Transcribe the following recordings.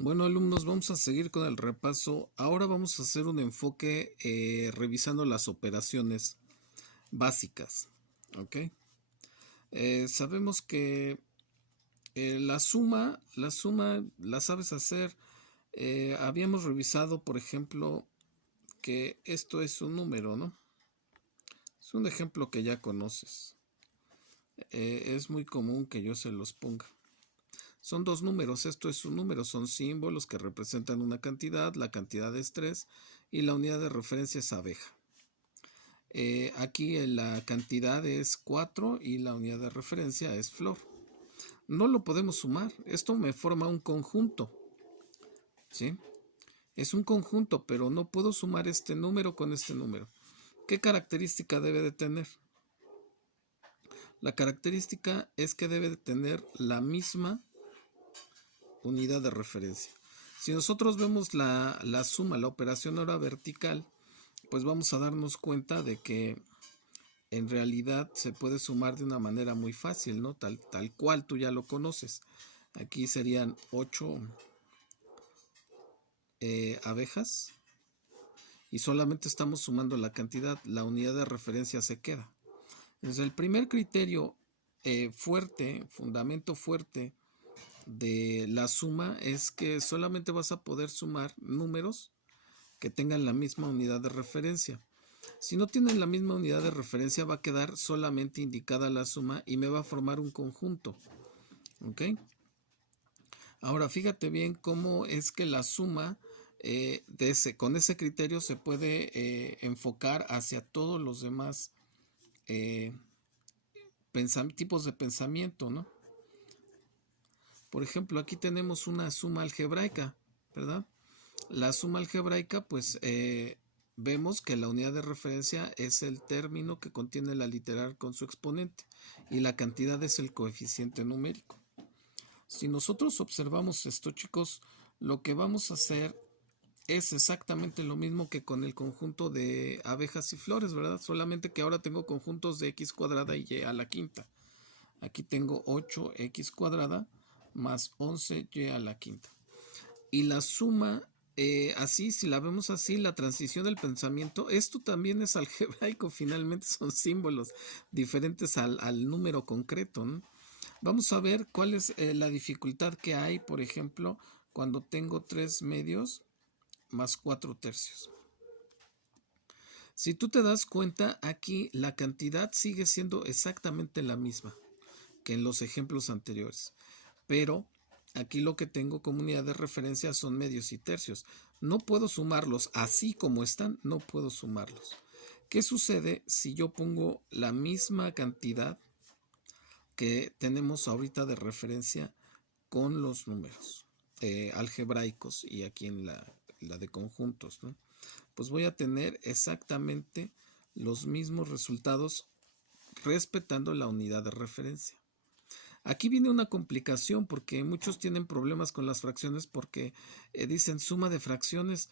Bueno, alumnos, vamos a seguir con el repaso. Ahora vamos a hacer un enfoque revisando las operaciones básicas. ¿Ok? Sabemos que la suma la sabes hacer. Habíamos revisado, por ejemplo, que esto es un número, ¿no? Es un ejemplo que ya conoces. Es muy común que yo se los ponga. Son dos números, esto es un número, son símbolos que representan una cantidad, la cantidad es 3 y la unidad de referencia es abeja. Aquí la cantidad es 4 y la unidad de referencia es flor. No lo podemos sumar, esto me forma un conjunto, ¿sí? Es un conjunto, pero no puedo sumar este número con este número. ¿Qué característica debe de tener? La característica es que debe de tener la misma unidad de referencia. Si nosotros vemos la suma, la operación ahora vertical, pues vamos a darnos cuenta de que en realidad se puede sumar de una manera muy fácil, ¿no? Tal cual tú ya lo conoces. Aquí serían 8 abejas y solamente estamos sumando la cantidad, la unidad de referencia se queda. Entonces el primer criterio fuerte, fundamento fuerte de la suma es que solamente vas a poder sumar números que tengan la misma unidad de referencia. Si no tienen la misma unidad de referencia va a quedar solamente indicada la suma y me va a formar un conjunto. ¿Ok? Ahora fíjate bien cómo es que la suma con ese criterio se puede enfocar hacia todos los demás eh, tipos de pensamiento, ¿no? Por ejemplo, aquí tenemos una suma algebraica, ¿verdad? La suma algebraica, pues vemos que la unidad de referencia es el término que contiene la literal con su exponente y la cantidad es el coeficiente numérico. Si nosotros observamos esto, chicos, lo que vamos a hacer es exactamente lo mismo que con el conjunto de abejas y flores, ¿verdad? Solamente que ahora tengo conjuntos de x cuadrada y y a la quinta. Aquí tengo 8x cuadrada más 11y a la quinta. Y la suma, así, si la vemos así, la transición del pensamiento, esto también es algebraico, finalmente son símbolos diferentes al número concreto, ¿no? Vamos a ver cuál es la dificultad que hay, por ejemplo, cuando tengo 3 medios más 4 tercios. Si tú te das cuenta, aquí la cantidad sigue siendo exactamente la misma que en los ejemplos anteriores, pero aquí lo que tengo como unidad de referencia son medios y tercios. No puedo sumarlos así como están, no puedo sumarlos. ¿Qué sucede si yo pongo la misma cantidad que tenemos ahorita de referencia con los números algebraicos y aquí en la de conjuntos, ¿no? Pues voy a tener exactamente los mismos resultados respetando la unidad de referencia. Aquí viene una complicación porque muchos tienen problemas con las fracciones porque dicen suma de fracciones,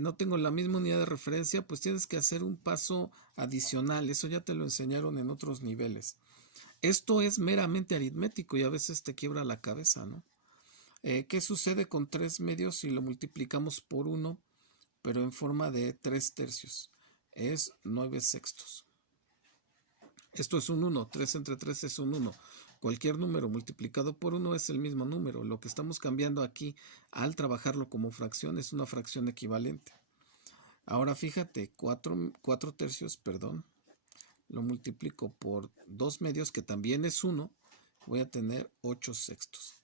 no tengo la misma unidad de referencia, pues tienes que hacer un paso adicional, eso ya te lo enseñaron en otros niveles. Esto es meramente aritmético y a veces te quiebra la cabeza, ¿no? ¿Qué sucede con 3 medios si lo multiplicamos por 1, pero en forma de 3 tercios? Es 9 sextos. Esto es un 1, 3 entre 3 es un 1. Cualquier número multiplicado por 1 es el mismo número. Lo que estamos cambiando aquí al trabajarlo como fracción es una fracción equivalente. Ahora fíjate, 4 tercios, perdón, lo multiplico por 2 medios, que también es 1, voy a tener 8 sextos.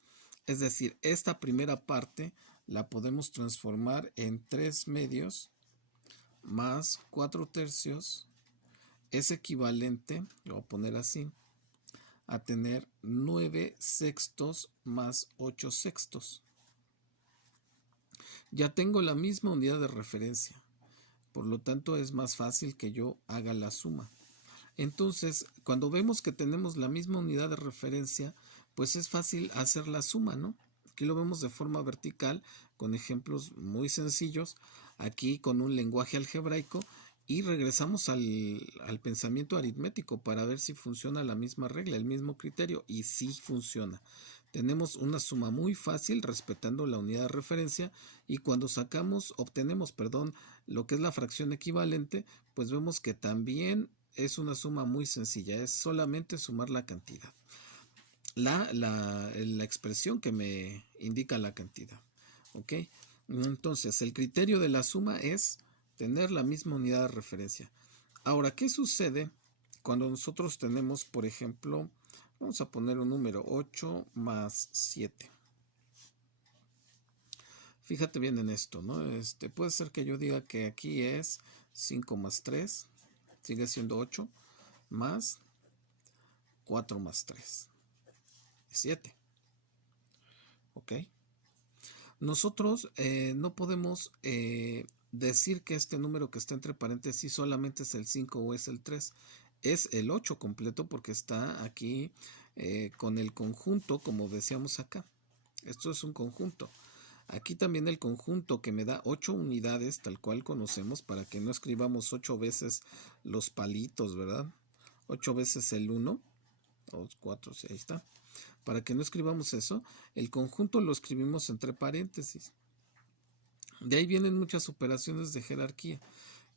Es decir, esta primera parte la podemos transformar en 3 medios más 4 tercios es equivalente, lo voy a poner así, a tener 9 sextos más 8 sextos. Ya tengo la misma unidad de referencia, por lo tanto es más fácil que yo haga la suma. Entonces, cuando vemos que tenemos la misma unidad de referencia, pues es fácil hacer la suma, ¿no? Aquí lo vemos de forma vertical, con ejemplos muy sencillos, aquí con un lenguaje algebraico, y regresamos al pensamiento aritmético para ver si funciona la misma regla, el mismo criterio, y sí funciona. tenemos una suma muy fácil respetando la unidad de referencia, y cuando obtenemos, lo que es la fracción equivalente, pues vemos que también es una suma muy sencilla, es solamente sumar la cantidad, la expresión que me indica la cantidad. ¿Ok? Entonces, el criterio de la suma es tener la misma unidad de referencia. Ahora, ¿qué sucede cuando nosotros tenemos, por ejemplo, vamos a poner un número 8 más 7? Fíjate bien en esto, ¿no? Puede ser que yo diga que aquí es 5 más 3, sigue siendo 8, más 4 más 3, 7. ¿Ok? Nosotros no podemos decir que este número que está entre paréntesis solamente es el 5 o es el 3. Es el 8 completo porque está aquí con el conjunto, como decíamos acá. Esto es un conjunto. Aquí también el conjunto que me da 8 unidades, tal cual conocemos, para que no escribamos 8 veces los palitos, ¿verdad? 8 veces el 1, 2, 4, ahí está. Para que no escribamos eso, el conjunto lo escribimos entre paréntesis. De ahí vienen muchas operaciones de jerarquía.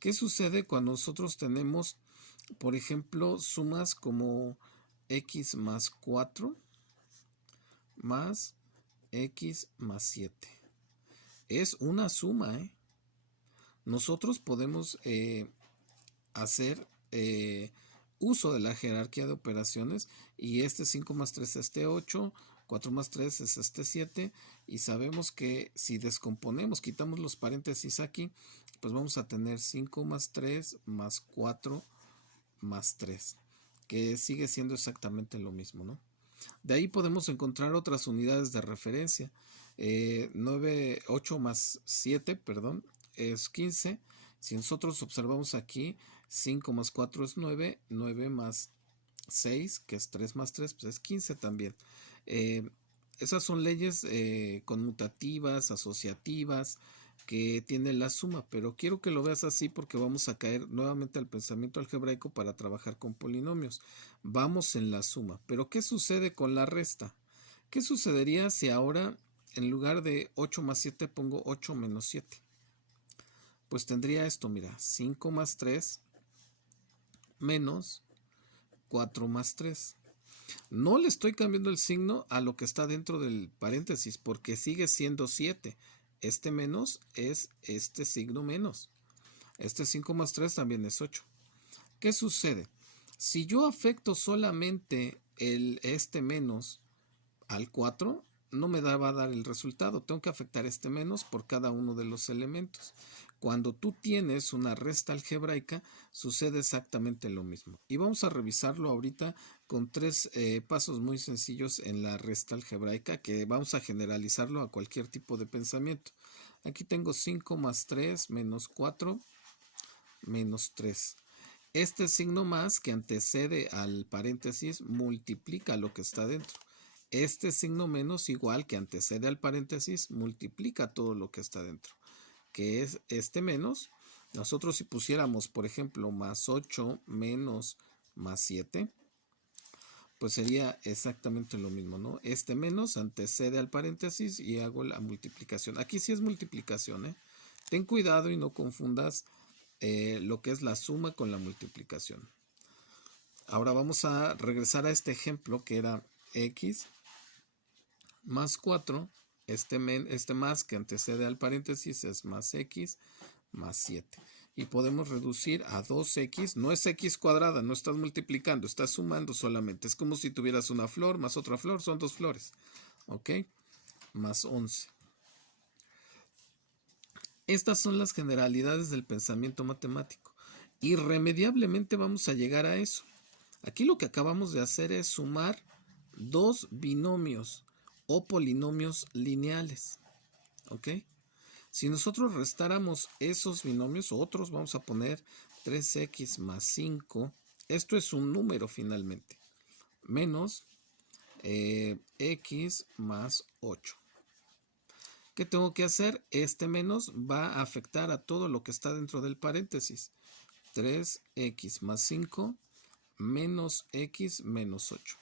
¿Qué sucede cuando nosotros tenemos, por ejemplo, sumas como x más 4 más x más 7? Es una suma, ¿eh? Nosotros podemos hacer uso de la jerarquía de operaciones, y este 5 más 3 es este 8, 4 más 3 es este 7, y sabemos que si descomponemos, quitamos los paréntesis aquí, pues vamos a tener 5 más 3 más 4 más 3, que sigue siendo exactamente lo mismo, ¿no? De ahí podemos encontrar otras unidades de referencia. 8 más 7, es 15. Si nosotros observamos aquí, 5 más 4 es 9, 9 más 6, que es 3 más 3, pues es 15 también. Esas son leyes conmutativas, asociativas, que tiene la suma, pero quiero que lo veas así porque vamos a caer nuevamente al pensamiento algebraico para trabajar con polinomios. Vamos en la suma, pero ¿qué sucede con la resta? ¿Qué sucedería si ahora en lugar de 8 más 7 pongo 8 menos 7? Pues tendría esto, mira, 5 más 3 menos 4 más 3. No le estoy cambiando el signo a lo que está dentro del paréntesis porque sigue siendo 7. Este menos es este signo menos. Este 5 más 3 también es 8. ¿Qué sucede? Si yo afecto solamente este menos al 4, no me va a dar el resultado. Tengo que afectar este menos por cada uno de los elementos. Cuando tú tienes una resta algebraica, sucede exactamente lo mismo. Y vamos a revisarlo ahorita con 3 pasos muy sencillos en la resta algebraica, que vamos a generalizarlo a cualquier tipo de pensamiento. Aquí tengo 5 más 3 menos 4 menos 3. Este signo más que antecede al paréntesis multiplica lo que está dentro. Este signo menos igual que antecede al paréntesis multiplica todo lo que está dentro, que es este menos. Nosotros si pusiéramos, por ejemplo, más 8 menos más 7, pues sería exactamente lo mismo, ¿no? Este menos antecede al paréntesis y hago la multiplicación. Aquí sí es multiplicación, ¿eh? Ten cuidado y no confundas lo que es la suma con la multiplicación. Ahora vamos a regresar a este ejemplo que era x más 4, este más que antecede al paréntesis es más x más 7. Y podemos reducir a 2x, no es x cuadrada, no estás multiplicando, estás sumando solamente. Es como si tuvieras una flor más otra flor, son 2 flores. ¿Ok? Más 11. Estas son las generalidades del pensamiento matemático. Irremediablemente vamos a llegar a eso. Aquí lo que acabamos de hacer es sumar 2 binomios o polinomios lineales. ¿Ok? Si nosotros restáramos esos binomios, o otros, vamos a poner 3x más 5. Esto es un número finalmente. Menos x más 8. ¿Qué tengo que hacer? Este menos va a afectar a todo lo que está dentro del paréntesis. 3x más 5 menos x menos 8.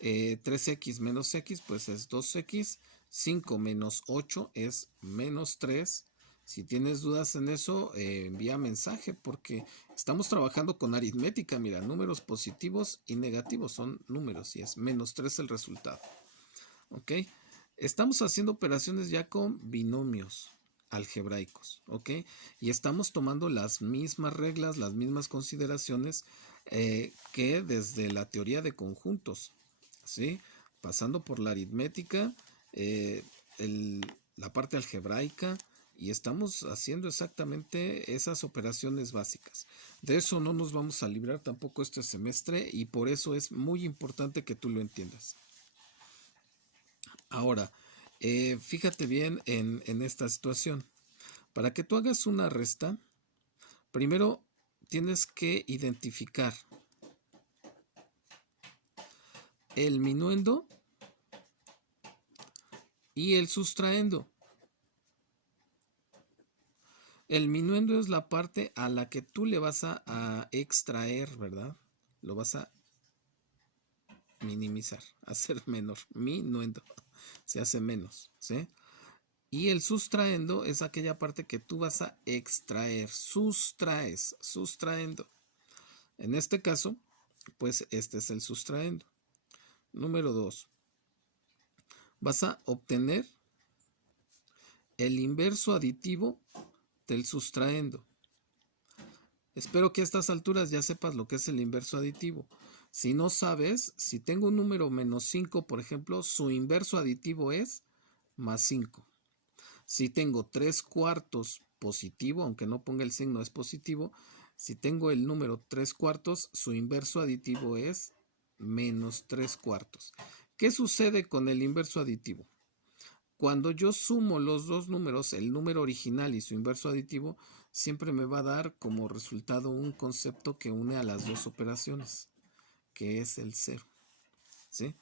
3x menos x, pues es 2x. 5 menos 8 es menos 3. Si tienes dudas en eso, envía mensaje porque estamos trabajando con aritmética. Mira, números positivos y negativos son números y es menos 3 el resultado. ¿Ok? Estamos haciendo operaciones ya con binomios algebraicos. ¿Ok? Y estamos tomando las mismas reglas, las mismas consideraciones que desde la teoría de conjuntos. ¿Sí? Pasando por la aritmética, la parte algebraica, y estamos haciendo exactamente esas operaciones básicas. De eso no nos vamos a librar tampoco este semestre y por eso es muy importante que tú lo entiendas. Ahora, fíjate bien en esta situación. Para que tú hagas una resta, primero tienes que identificar el minuendo y el sustraendo. El minuendo es la parte a la que tú le vas a extraer, ¿verdad? Lo vas a minimizar, hacer menor. Minuendo se hace menos, ¿sí? Y el sustraendo es aquella parte que tú vas a extraer, sustraendo. En este caso, pues este es el sustraendo. Número 2. Vas a obtener el inverso aditivo del sustraendo. Espero que a estas alturas ya sepas lo que es el inverso aditivo. Si no sabes, si tengo un número menos 5, por ejemplo, su inverso aditivo es más 5. Si tengo 3 cuartos positivo, aunque no ponga el signo es positivo, si tengo el número 3 cuartos, su inverso aditivo es menos 3 cuartos. ¿Qué sucede con el inverso aditivo? Cuando yo sumo los dos números, el número original y su inverso aditivo, siempre me va a dar como resultado un concepto que une a las dos operaciones, que es el 0. ¿Sí?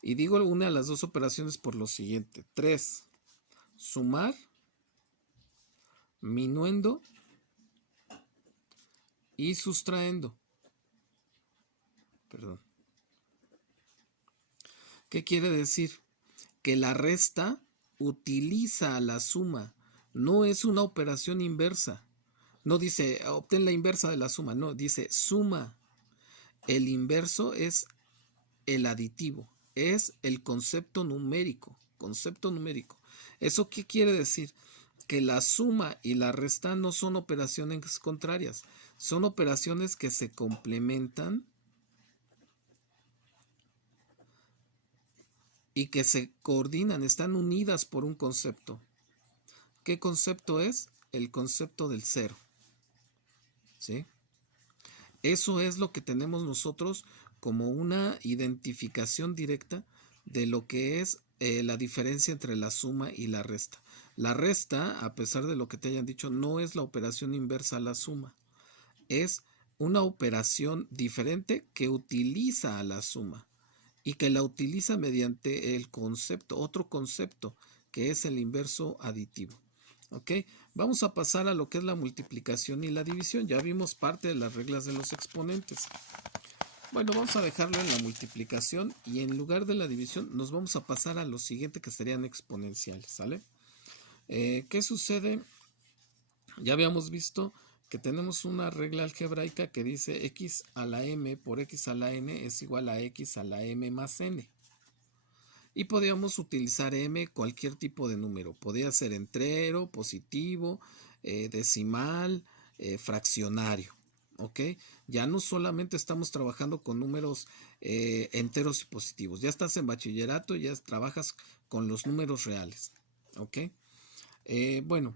Y digo une a las dos operaciones por lo siguiente. 3, sumar, minuendo y sustraendo. Perdón. ¿Qué quiere decir? Que la resta utiliza la suma, no es una operación inversa. No dice obtén la inversa de la suma, no, dice suma. El inverso es el aditivo, es el concepto numérico, ¿Eso qué quiere decir? Que la suma y la resta no son operaciones contrarias, son operaciones que se complementan y que se coordinan, están unidas por un concepto. ¿Qué concepto es? El concepto del cero. ¿Sí? Eso es lo que tenemos nosotros como una identificación directa de lo que es la diferencia entre la suma y la resta. La resta, a pesar de lo que te hayan dicho, no es la operación inversa a la suma. Es una operación diferente que utiliza a la suma y que la utiliza mediante el concepto, otro concepto, que es el inverso aditivo. ¿Ok? Vamos a pasar a lo que es la multiplicación y la división. Ya vimos parte de las reglas de los exponentes. Bueno, vamos a dejarlo en la multiplicación y en lugar de la división nos vamos a pasar a lo siguiente que serían exponenciales, ¿sale? ¿Qué sucede? Ya habíamos visto que tenemos una regla algebraica que dice x a la m por x a la n es igual a x a la m más n. Y podíamos utilizar m cualquier tipo de número. Podía ser entero, positivo, decimal, fraccionario. ¿Ok? Ya no solamente estamos trabajando con números enteros y positivos. Ya estás en bachillerato y ya trabajas con los números reales. ¿Ok? Bueno,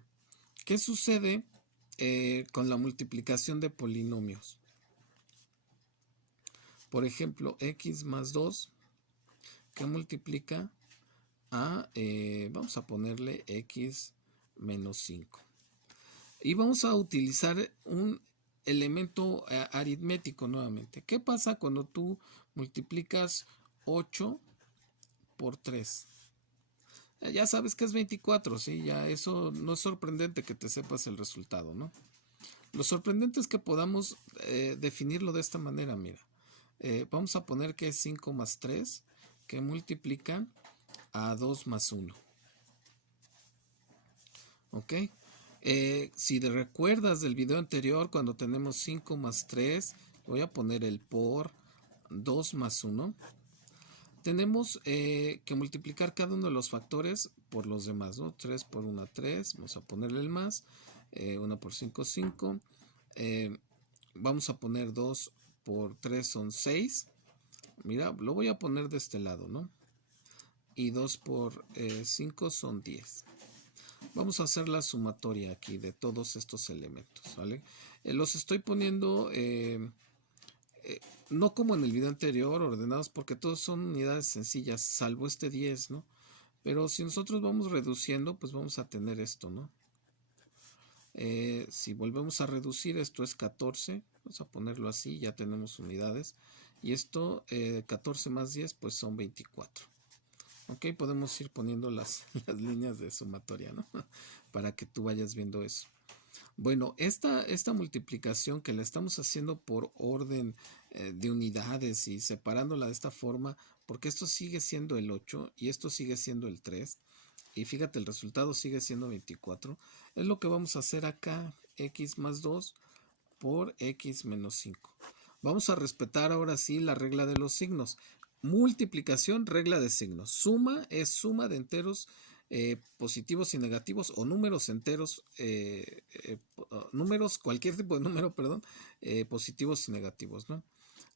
¿qué sucede con la multiplicación de polinomios? Por ejemplo, x más 2, que multiplica a, vamos a ponerle x menos 5. Y vamos a utilizar un elemento aritmético nuevamente. ¿Qué pasa cuando tú multiplicas 8 por 3? Ya sabes que es 24, ¿sí? Ya eso no es sorprendente que te sepas el resultado, ¿no? Lo sorprendente es que podamos definirlo de esta manera, mira. Vamos a poner que es 5 más 3 que multiplica a 2 más 1. ¿Ok? Si recuerdas del video anterior, cuando tenemos 5 más 3, voy a poner el por 2 más 1. Tenemos que multiplicar cada uno de los factores por los demás, ¿no? 3 por 1, 3. Vamos a ponerle el más. 1 por 5, 5. Vamos a poner 2 por 3 son 6. Mira, lo voy a poner de este lado, ¿no? Y 2 por 5 son 10. Vamos a hacer la sumatoria aquí de todos estos elementos, ¿vale? Los estoy poniendo no como en el video anterior, ordenados, porque todos son unidades sencillas, salvo este 10, ¿no? Pero si nosotros vamos reduciendo, pues vamos a tener esto, ¿no? Si volvemos a reducir, esto es 14, vamos a ponerlo así, ya tenemos unidades. Y esto, 14 más 10, pues son 24. Ok, podemos ir poniendo las líneas de sumatoria, ¿no? Para que tú vayas viendo eso. Bueno, esta multiplicación que la estamos haciendo por orden de unidades y separándola de esta forma, porque esto sigue siendo el 8 y esto sigue siendo el 3, y fíjate, el resultado sigue siendo 24, es lo que vamos a hacer acá, x más 2 por x menos 5. Vamos a respetar ahora sí la regla de los signos. Multiplicación, regla de signos. Suma es suma de enteros positivos y negativos, o números enteros, números, cualquier tipo de número, perdón, positivos y negativos, ¿no?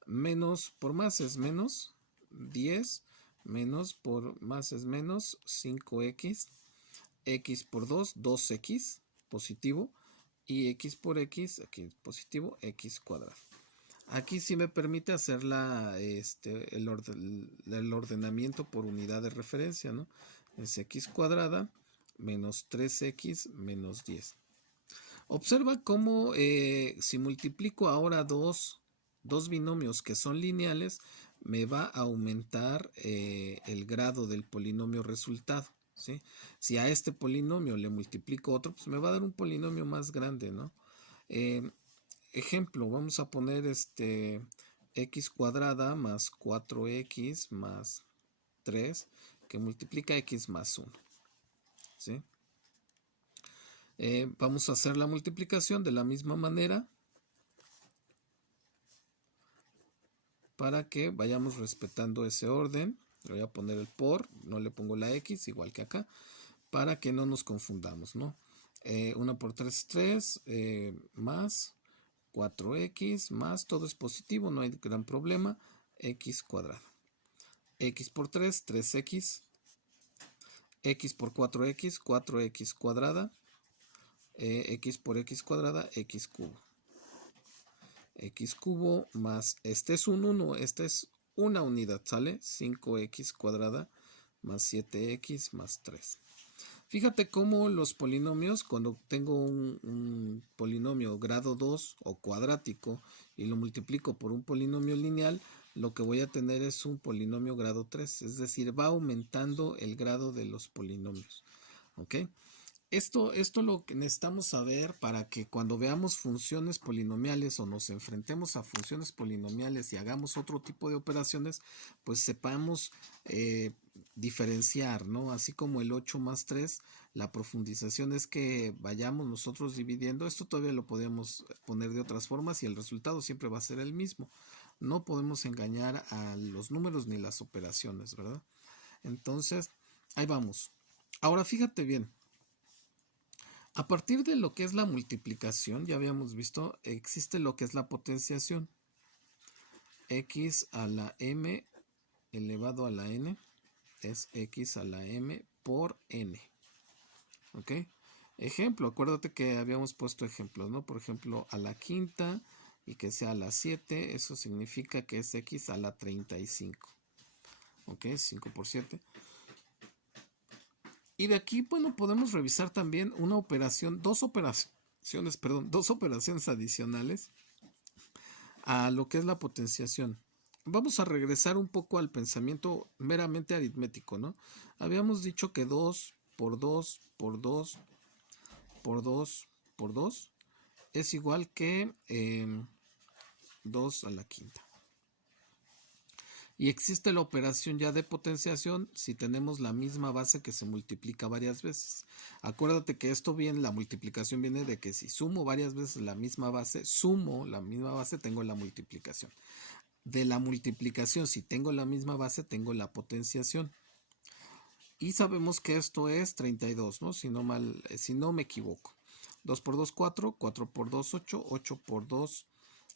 Menos por más es menos 10, menos por más es menos 5x, x por 2, 2x, positivo, y x por x, aquí positivo, x cuadrado. Aquí sí me permite hacer el ordenamiento por unidad de referencia, ¿no? Es x cuadrada menos 3x menos 10. Observa cómo si multiplico ahora dos binomios que son lineales, me va a aumentar el grado del polinomio resultado, ¿sí? Si a este polinomio le multiplico otro, pues me va a dar un polinomio más grande, ¿no? Ejemplo, vamos a poner x cuadrada más 4x más 3 que multiplica x más 1, ¿sí? Vamos a hacer la multiplicación de la misma manera para que vayamos respetando ese orden. Le voy a poner el por, no le pongo la x, igual que acá, para que no nos confundamos, ¿no? 1 por 3 es 3, más 4x, más, todo es positivo, no hay gran problema, x cuadrado. X por 3, 3x, x por 4x, 4x cuadrada, x por x cuadrada, x cubo. X cubo más, este es un 1, esta es una unidad, ¿sale? 5x cuadrada más 7x más 3. Fíjate cómo los polinomios, cuando tengo un polinomio grado 2 o cuadrático y lo multiplico por un polinomio lineal, lo que voy a tener es un polinomio grado 3, es decir, va aumentando el grado de los polinomios. ¿Ok? Esto lo que necesitamos saber para que cuando veamos funciones polinomiales o nos enfrentemos a funciones polinomiales y hagamos otro tipo de operaciones, pues sepamos diferenciar, ¿no? Así como el 8 más 3, la profundización es que vayamos nosotros dividiendo. Esto todavía lo podemos poner de otras formas y el resultado siempre va a ser el mismo. No podemos engañar a los números ni las operaciones, ¿verdad? Entonces, ahí vamos. Ahora fíjate bien. A partir de lo que es la multiplicación, ya habíamos visto, existe lo que es la potenciación. X a la m elevado a la n es x a la m por n. ¿Ok? Ejemplo, acuérdate que habíamos puesto ejemplos, ¿no? Por ejemplo, a la quinta y que sea a la 7, eso significa que es x a la 35. ¿Ok? 5 por 7. Y de aquí, bueno, podemos revisar también una operación, dos operaciones adicionales a lo que es la potenciación. Vamos a regresar un poco al pensamiento meramente aritmético, ¿no? Habíamos dicho que 2 por 2 por 2 por 2 por 2 es igual que 2 a la quinta. Y existe la operación ya de potenciación si tenemos la misma base que se multiplica varias veces. Acuérdate que esto viene, la multiplicación viene de que si sumo varias veces la misma base, sumo la misma base, tengo la multiplicación. De la multiplicación, si tengo la misma base, tengo la potenciación. Y sabemos que esto es 32, ¿no? Si no me equivoco. 2 por 2, 4, 4 por 2, 8, 8 por 2,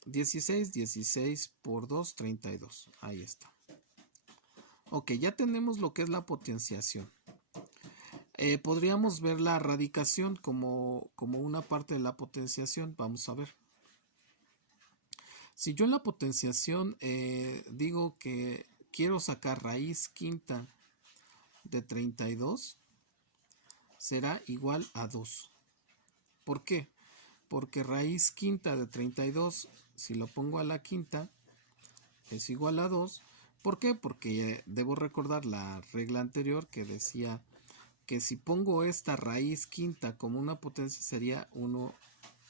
16, 16 por 2, 32. Ahí está. Ok, ya tenemos lo que es la potenciación. Podríamos ver la radicación como una parte de la potenciación. Vamos a ver. Si yo en la potenciación digo que quiero sacar raíz quinta de 32, será igual a 2. ¿Por qué? Porque raíz quinta de 32, si lo pongo a la quinta, es igual a 2. ¿Por qué? Porque debo recordar la regla anterior que decía que si pongo esta raíz quinta como una potencia sería 1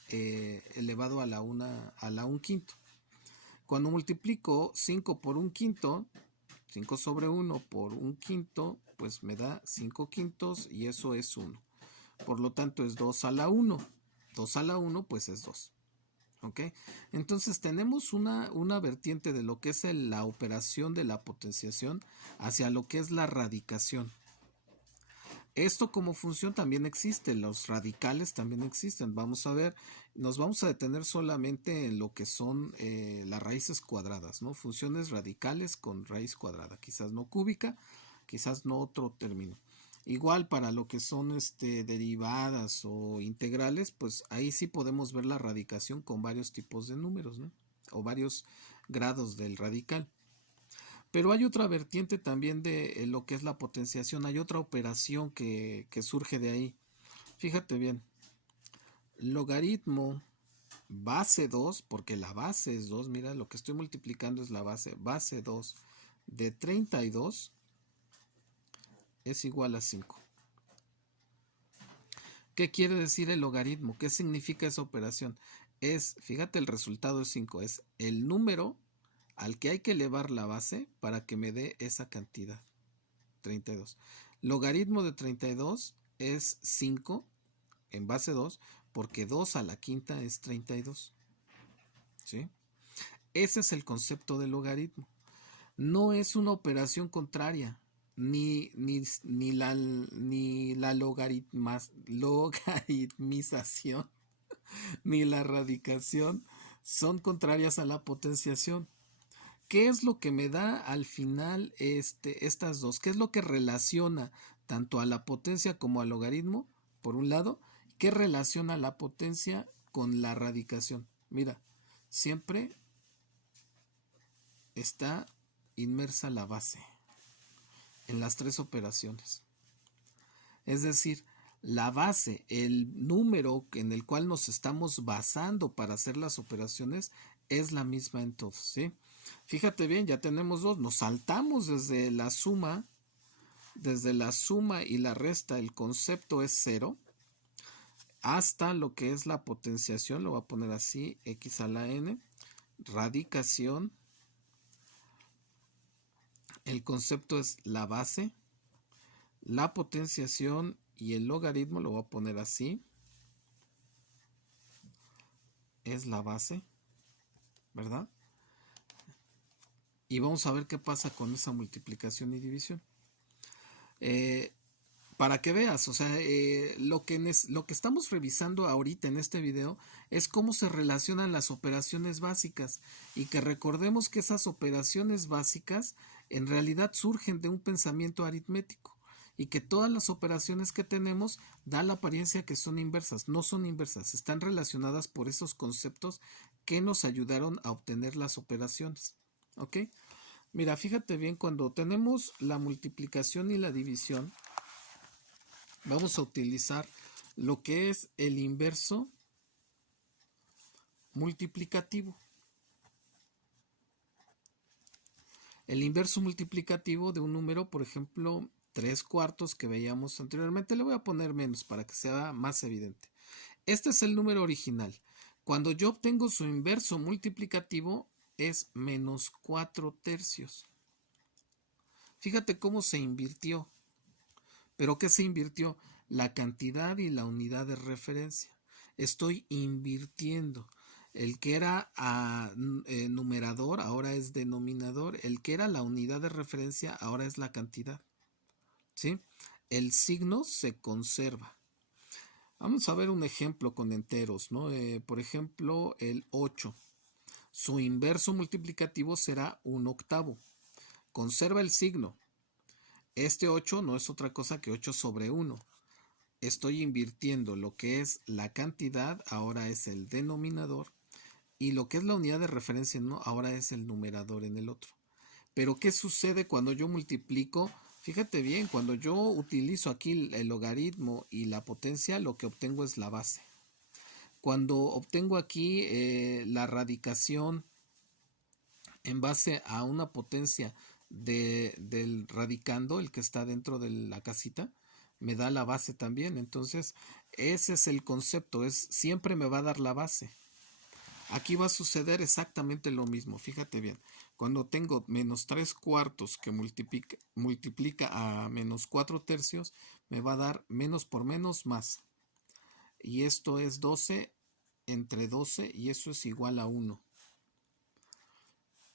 elevado a la 1 quinto. Cuando multiplico 5 por 1 quinto, 5 sobre 1 por 1 quinto, pues me da 5 quintos y eso es 1. Por lo tanto es 2 a la 1. 2 a la 1 pues es 2. ¿Ok? Entonces tenemos una vertiente de lo que es la operación de la potenciación hacia lo que es la radicación. Esto como función también existe, los radicales también existen. Vamos a ver, nos vamos a detener solamente en lo que son las raíces cuadradas, ¿no? Funciones radicales con raíz cuadrada, quizás no cúbica, quizás no otro término. Igual para lo que son derivadas o integrales, pues ahí sí podemos ver la radicación con varios tipos de números, ¿no? O varios grados del radical. Pero hay otra vertiente también de lo que es la potenciación, hay otra operación que surge de ahí. Fíjate bien, logaritmo base 2, porque la base es 2, mira, lo que estoy multiplicando es la base 2 de 32 es igual a 5. ¿Qué quiere decir el logaritmo? ¿Qué significa esa operación? Fíjate, el resultado es 5, es el número al que hay que elevar la base para que me dé esa cantidad, 32. Logaritmo de 32 es 5 en base 2, porque 2 a la quinta es 32. ¿Sí? Ese es el concepto del logaritmo. No es una operación contraria, ni la logaritmización, ni la radicación son contrarias a la potenciación. ¿Qué es lo que me da al final estas dos? ¿Qué es lo que relaciona tanto a la potencia como al logaritmo? Por un lado, ¿qué relaciona la potencia con la radicación? Mira, siempre está inmersa la base en las tres operaciones. Es decir, la base, el número en el cual nos estamos basando para hacer las operaciones es la misma en todos, ¿sí? Fíjate bien, ya tenemos dos, nos saltamos desde la suma y la resta, el concepto es 0, hasta lo que es la potenciación, lo voy a poner así, x a la n, radicación, el concepto es la base, la potenciación y el logaritmo, lo voy a poner así, es la base, ¿verdad? Y vamos a ver qué pasa con esa multiplicación y división. Para que veas, o sea, lo que estamos revisando ahorita en este video es cómo se relacionan las operaciones básicas y que recordemos que esas operaciones básicas en realidad surgen de un pensamiento aritmético y que todas las operaciones que tenemos da la apariencia que son inversas, no son inversas, están relacionadas por esos conceptos que nos ayudaron a obtener las operaciones, ¿ok? Mira, fíjate bien, cuando tenemos la multiplicación y la división, vamos a utilizar lo que es el inverso multiplicativo. El inverso multiplicativo de un número, por ejemplo, 3/4 que veíamos anteriormente, le voy a poner menos para que sea más evidente. Este es el número original. Cuando yo obtengo su inverso multiplicativo es -4/3. Fíjate cómo se invirtió. ¿Pero qué se invirtió? La cantidad y la unidad de referencia. Estoy invirtiendo. El que era numerador ahora es denominador. El que era la unidad de referencia ahora es la cantidad. ¿Sí? El signo se conserva. Vamos a ver un ejemplo con enteros, ¿no? Por ejemplo, el 8. Su inverso multiplicativo será 1/8. Conserva el signo. Este 8 no es otra cosa que 8 sobre 1. Estoy invirtiendo lo que es la cantidad, ahora es el denominador, y lo que es la unidad de referencia, ¿no? Ahora es el numerador en el otro. Pero ¿qué sucede cuando yo multiplico? Fíjate bien, cuando yo utilizo aquí el logaritmo y la potencia, lo que obtengo es la base. Cuando obtengo aquí la radicación en base a una potencia del radicando, el que está dentro de la casita, me da la base también. Entonces, ese es el concepto, siempre me va a dar la base. Aquí va a suceder exactamente lo mismo, fíjate bien. Cuando tengo menos 3/4 que multiplica a menos 4/3, me va a dar menos por menos más. Y esto es 12 entre 12 y eso es igual a 1.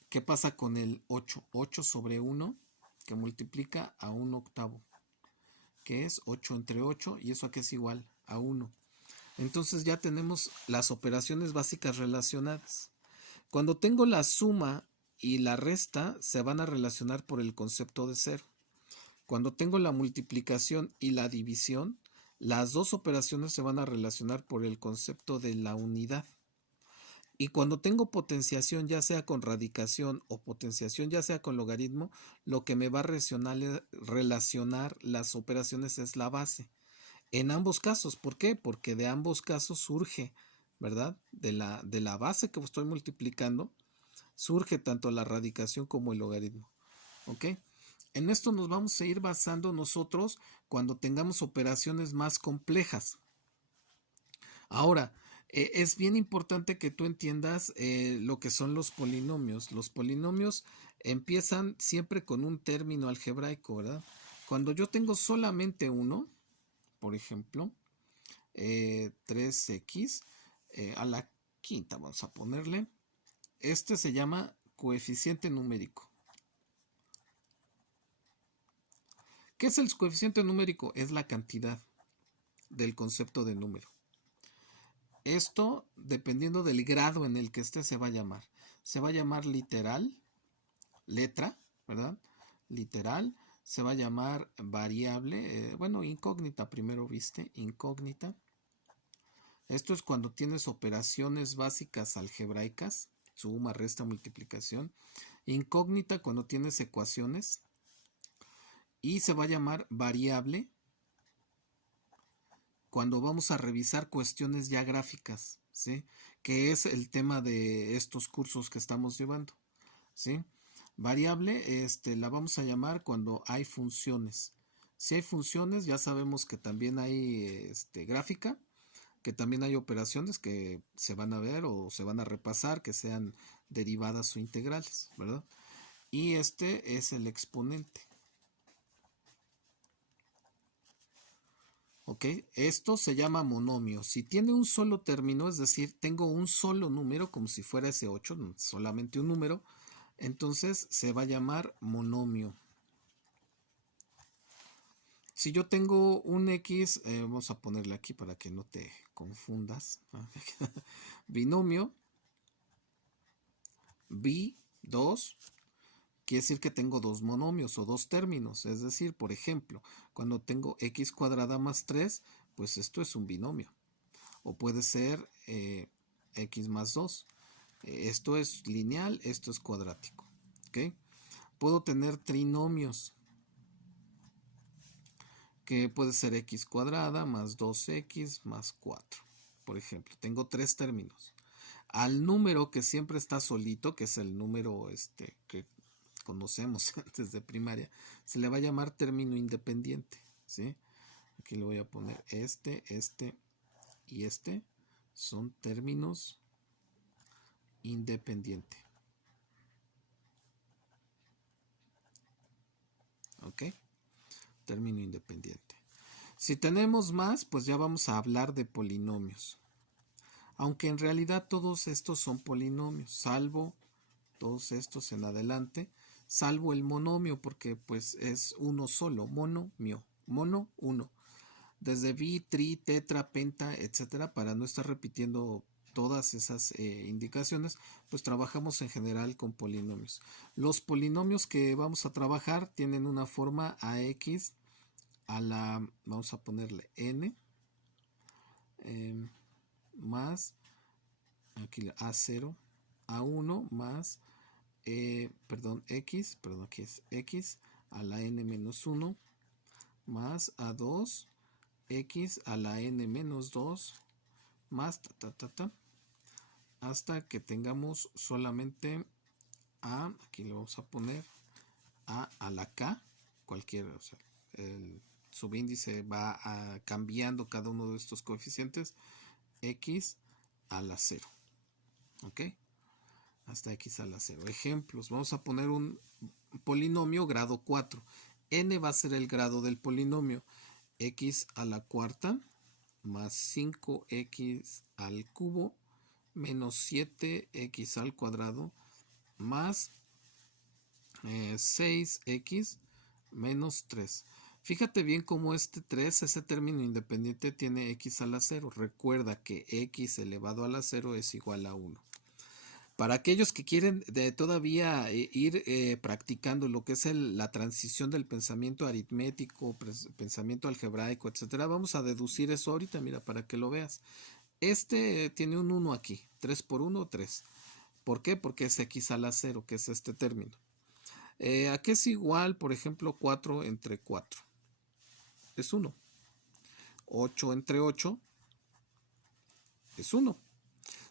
¿Qué pasa con el 8? 8 sobre 1 que multiplica a 1/8, que es 8 entre 8 y eso aquí es igual a 1. Entonces ya tenemos las operaciones básicas relacionadas. Cuando tengo la suma y la resta, se van a relacionar por el concepto de cero. Cuando tengo la multiplicación y la división, las dos operaciones se van a relacionar por el concepto de la unidad. Y cuando tengo potenciación, ya sea con radicación o potenciación, ya sea con logaritmo, lo que me va a relacionar las operaciones es la base. En ambos casos, ¿por qué? Porque de ambos casos surge, ¿verdad? De la base que estoy multiplicando, surge tanto la radicación como el logaritmo. ¿Ok? En esto nos vamos a ir basando nosotros cuando tengamos operaciones más complejas. Ahora, es bien importante que tú entiendas lo que son los polinomios. Los polinomios empiezan siempre con un término algebraico, ¿verdad? Cuando yo tengo solamente uno, por ejemplo, 3x a la quinta, vamos a ponerle. Este se llama coeficiente numérico. ¿Qué es el coeficiente numérico? Es la cantidad del concepto de número. Esto, dependiendo del grado en el que esté, se va a llamar. Se va a llamar literal, letra, ¿verdad? Literal. Se va a llamar variable, bueno, incógnita primero, ¿viste? Incógnita. Esto es cuando tienes operaciones básicas algebraicas, suma, resta, multiplicación. Incógnita cuando tienes ecuaciones. Y se va a llamar variable cuando vamos a revisar cuestiones ya gráficas, ¿sí? Que es el tema de estos cursos que estamos llevando, ¿sí? Variable, la vamos a llamar cuando hay funciones. Si hay funciones, ya sabemos que también hay gráfica, que también hay operaciones que se van a ver o se van a repasar, que sean derivadas o integrales, ¿verdad? Y este es el exponente. ¿Ok? Esto se llama monomio. Si tiene un solo término, es decir, tengo un solo número, como si fuera ese 8, solamente un número, entonces se va a llamar monomio. Si yo tengo un x, vamos a ponerle aquí para que no te confundas. Binomio, B2, quiere decir que tengo dos monomios o dos términos. Es decir, por ejemplo, cuando tengo x cuadrada más 3, pues esto es un binomio. O puede ser x más 2. Esto es lineal, esto es cuadrático. ¿Okay? Puedo tener trinomios, que puede ser x cuadrada más 2x más 4. Por ejemplo, tengo tres términos. Al número que siempre está solito, que es el número que conocemos desde primaria, se le va a llamar término independiente. ¿Sí? Aquí le voy a poner este y este. Son términos independientes. ¿ok? Término independiente. Si tenemos más, pues ya vamos a hablar de polinomios. Aunque en realidad todos estos son polinomios, salvo todos estos en adelante, salvo el monomio, porque pues es uno solo, monomio, mono, uno. Desde bi, tri, tetra, penta, etcétera, para no estar repitiendo todas esas indicaciones, pues trabajamos en general con polinomios. Los polinomios que vamos a trabajar tienen una forma ax a la, vamos a ponerle n, más, aquí a0, a1 más, x, aquí es x a la n menos 1 más a2, x a la n menos 2 más hasta que tengamos solamente a, aquí le vamos a poner a la k, cualquier, o sea, el subíndice va cambiando cada uno de estos coeficientes, x a la 0, ¿ok? Hasta x a la 0. Ejemplos, vamos a poner un polinomio grado 4. N va a ser el grado del polinomio. X a la cuarta más 5x al cubo menos 7x al cuadrado más 6x menos 3. Fíjate bien cómo este 3, ese término independiente, tiene x a la 0. Recuerda que x elevado a la 0 es igual a 1. Para aquellos que quieren todavía ir practicando lo que es la transición del pensamiento aritmético, pensamiento algebraico, etcétera, vamos a deducir eso ahorita, mira, para que lo veas. Este tiene un 1 aquí, 3 por 1, 3. ¿Por qué? Porque es x a la 0, que es este término. ¿A qué es igual, por ejemplo, 4 entre 4? Es 1. 8 entre 8 es 1.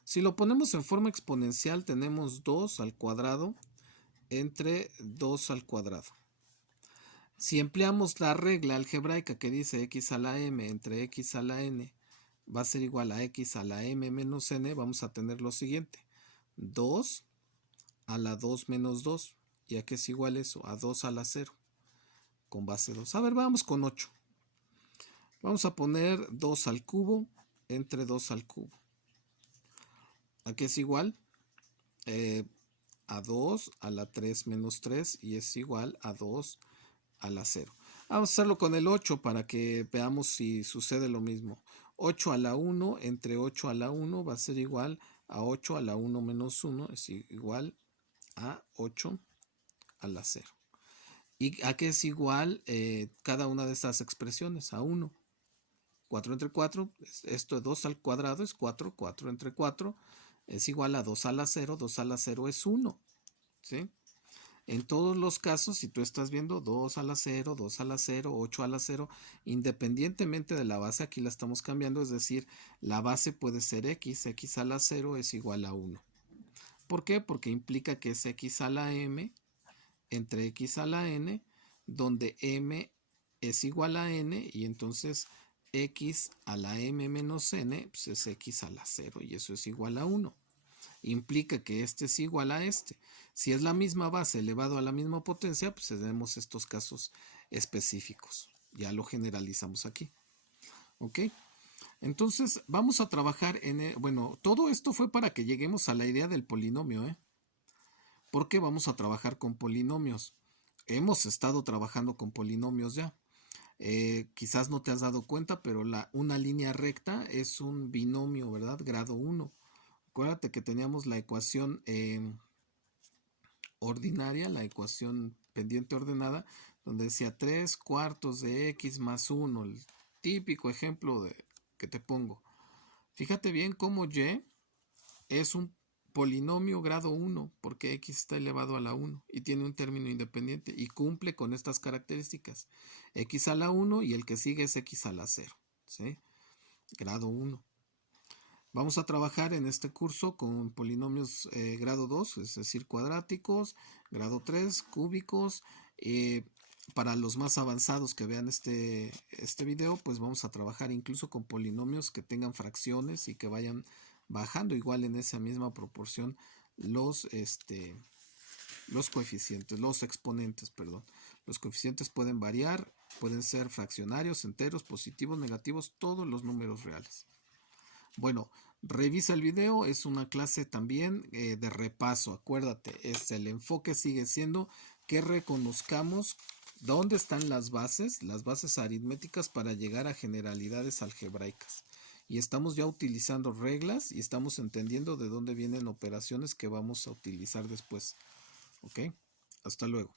Si lo ponemos en forma exponencial, tenemos 2 al cuadrado entre 2 al cuadrado. Si empleamos la regla algebraica que dice x a la m entre x a la n va a ser igual a x a la m menos n, vamos a tener lo siguiente. 2 a la 2 menos 2. ¿Y a qué es igual eso? A 2 a la 0. Con base 2. A ver, vamos con 8. Vamos a poner 2 al cubo entre 2 al cubo. ¿A qué es igual? A 2 a la 3 menos 3 y es igual a 2 a la 0. Vamos a hacerlo con el 8 para que veamos si sucede lo mismo. 8 a la 1 entre 8 a la 1 va a ser igual a 8 a la 1 menos 1, es igual a 8 a la 0. ¿Y a qué es igual cada una de estas expresiones? A 1. 4 entre 4, esto de 2 al cuadrado es 4, 4 entre 4 es igual a 2 a la 0, 2 a la 0 es 1, ¿sí? En todos los casos, si tú estás viendo 2 a la 0, 2 a la 0, 8 a la 0, independientemente de la base, aquí la estamos cambiando, es decir, la base puede ser x, x a la 0 es igual a 1. ¿Por qué? Porque implica que es x a la m entre x a la n, donde m es igual a n y entonces x a la m menos n pues es x a la 0 y eso es igual a 1. Implica que este es igual a este. Si es la misma base elevado a la misma potencia, pues tenemos estos casos específicos. Ya lo generalizamos aquí. ¿Ok? Entonces vamos a trabajar bueno, todo esto fue para que lleguemos a la idea del polinomio, ¿eh? Porque vamos a trabajar con polinomios. Hemos estado trabajando con polinomios ya. Quizás no te has dado cuenta, pero una línea recta es un binomio, ¿verdad? Grado 1. Acuérdate que teníamos la ecuación ordinaria, la ecuación pendiente ordenada, donde decía 3 cuartos de x más 1, el típico ejemplo que te pongo. Fíjate bien cómo y es un polinomio grado 1, porque x está elevado a la 1 y tiene un término independiente y cumple con estas características. X a la 1 y el que sigue es x a la 0, ¿sí? Grado 1. Vamos a trabajar en este curso con polinomios grado 2, es decir, cuadráticos, grado 3, cúbicos. Para los más avanzados que vean este video, pues vamos a trabajar incluso con polinomios que tengan fracciones y que vayan bajando igual en esa misma proporción los coeficientes, los exponentes, perdón. Los coeficientes pueden variar, pueden ser fraccionarios, enteros, positivos, negativos, todos los números reales. Bueno, revisa el video, es una clase también de repaso. Acuérdate, el enfoque sigue siendo que reconozcamos dónde están las bases aritméticas para llegar a generalidades algebraicas. Y estamos ya utilizando reglas y estamos entendiendo de dónde vienen operaciones que vamos a utilizar después. ¿Ok? Hasta luego.